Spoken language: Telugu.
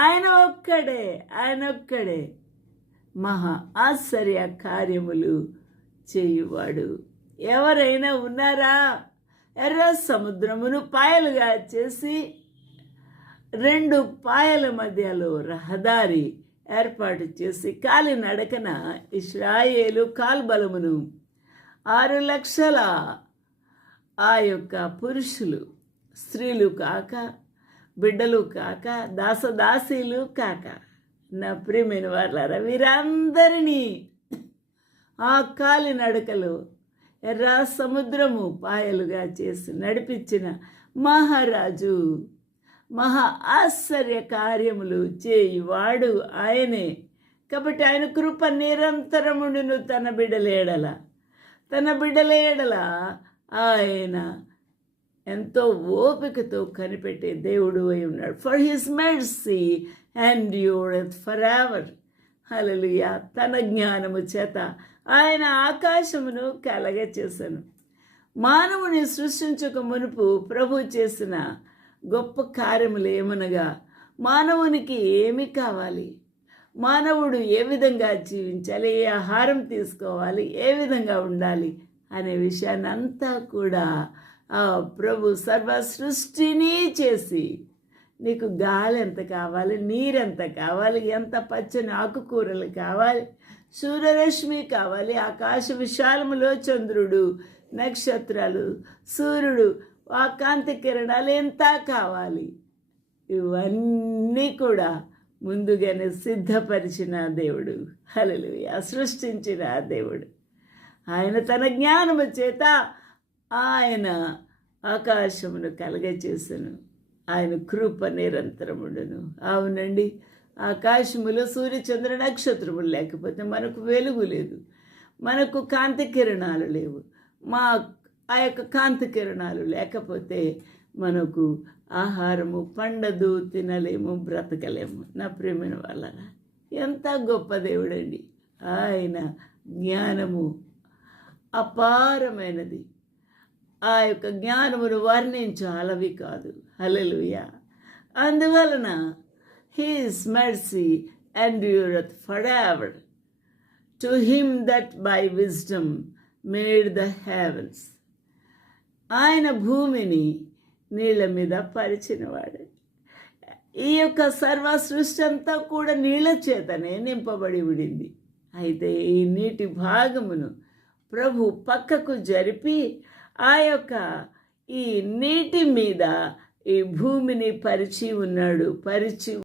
ఆయన ఒక్కడే మహా ఆశ్చర్య కార్యములు చేయువాడు. ఎవరైనా ఉన్నారా? ఎర్ర సముద్రమును పాయలుగా చేసి 2 పాయల మధ్యలో రహదారి ఏర్పాటు చేసి కాలినడకన ఇశ్రాయేలు కాల్బలమును 6 లక్షల ఆ యొక్క పురుషులు, స్త్రీలు కాక, బిడ్డలు కాక, దాసదాసీలు కాక, నా ప్రియమైన వాళ్ళారా, వీరందరినీ ఆ కాలినడకలో ఎర్ర సముద్రము పాయలుగా చేసి నడిపించిన మహారాజు, మహా ఆశ్చర్య కార్యములు చేయువాడు ఆయనే. కాబట్టి ఆయన కృప నిరంతరమును తన బిడ్డలేడల ఆయన ఎంతో ఓపికతో కనిపెట్టే దేవుడు అయి ఉన్నాడు. For his mercy endureth forever. Hallelujah. తన జ్ఞానము చేత ఆయన ఆకాశమును కలగచేసెను. మానవుని సృష్టించక మునుపు ప్రభు చేసిన గొప్ప కార్యములు ఏమనగా, మానవునికి ఏమి కావాలి, మానవుడు ఏ విధంగా జీవించాలి, ఏ ఆహారం తీసుకోవాలి, ఏ విధంగా ఉండాలి అనే విషయాన్ని అంతా కూడా ఆ ప్రభు సర్వ సృష్టిని చేసి, నీకు గాలి ఎంత కావాలి, నీరెంత కావాలి, ఎంత పచ్చని ఆకుకూరలు కావాలి, సూర్యరశ్మి కావాలి, ఆకాశ విశాలములో చంద్రుడు, నక్షత్రాలు, సూర్యుడు, ఆ కాంతి కిరణాలు ఎంత కావాలి, ఇవన్నీ కూడా ముందుగానే సిద్ధపరిచిన దేవుడు. హల్లెలూయా. సృష్టించిన దేవుడు ఆయన తన జ్ఞానము చేత ఆయన ఆకాశమును కలగచేసెను. ఆయన కృప నిరంతరముండును. అవునండి, ఆకాశములో సూర్య చంద్ర నక్షత్రములు లేకపోతే మనకు వెలుగు లేదు, మనకు కాంతి కిరణాలు లేవు. ఆ యొక్క కాంతి కిరణాలు లేకపోతే మనకు ఆహారము పండదు, తినలేము, బ్రతకలేము. నా ప్రియమైన వాళ్ళ, ఎంత గొప్ప దేవుడండి. ఆయన జ్ఞానము అపారమైనది. ఆ యొక్క జ్ఞానమును వర్ణించాలవి కాదు. హల్లెలూయా. అందువలన his mercy endureth forever to him that by wisdom made the heavens. ఆయన భూమిని నీళ్ళ మీద పరిచినవాడు. ఈ యొక్క సర్వ సృష్టి అంతా కూడా నీళ్ళ చేతనే నింపబడి ఉండింది. అయితే ఈ నీటి భాగమును ప్రభు పక్కకు జరిపి ఆ యొక్క ఈ నీటి మీద ఈ భూమిని పరిచి